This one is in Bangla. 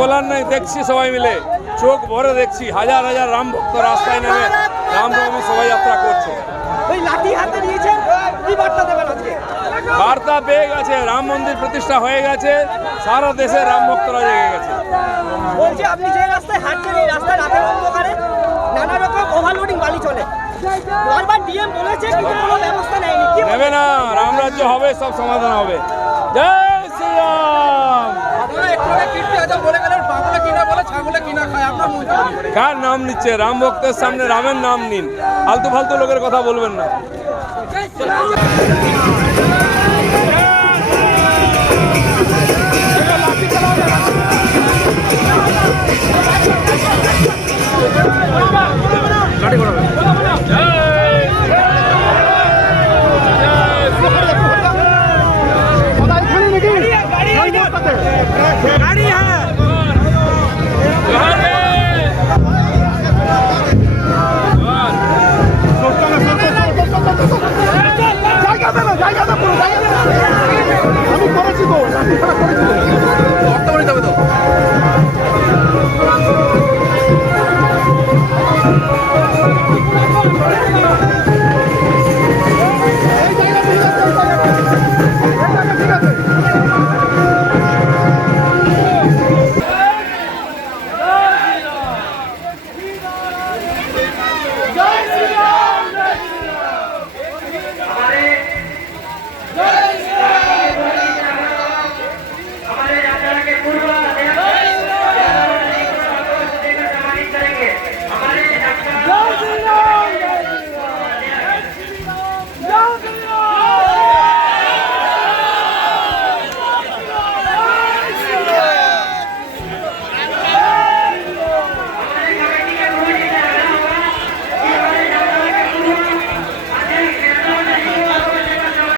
বলার নেই, দেখছি সবাই মিলে চোখ ভরে দেখছি, হাজার হাজার রাম ভক্ত রাস্তায় নেমে রামনবমী শোভাযাত্রা করছে। ওই লাঠি হাতে নিয়েছেন, কি বার্তা দেবেন আজকে? বার্তা পেয়ে গেছে, রাম মন্দির প্রতিষ্ঠা হয়ে গেছে, সারা দেশে রাম ভক্তরা জেগে গেছে। বলছি আপনি যে রাস্তায় হাঁটছেন, এই রাস্তায় রাতের অন্ধকারে নানা রকম ওভারলোডিং বালি চলে, বারবার ডিএম বলেছে কিন্তু কোনো ব্যবস্থা নেয়নি। কি নেবে না, রামরাজ্য হবে, সব সমাধান হবে। জয় শ্রীরাম। কার নাম নিচ্ছে? রাম ভক্তের সামনে রামের নাম নিন, ফালতু ফালতু লোকের কথা বলবেন না।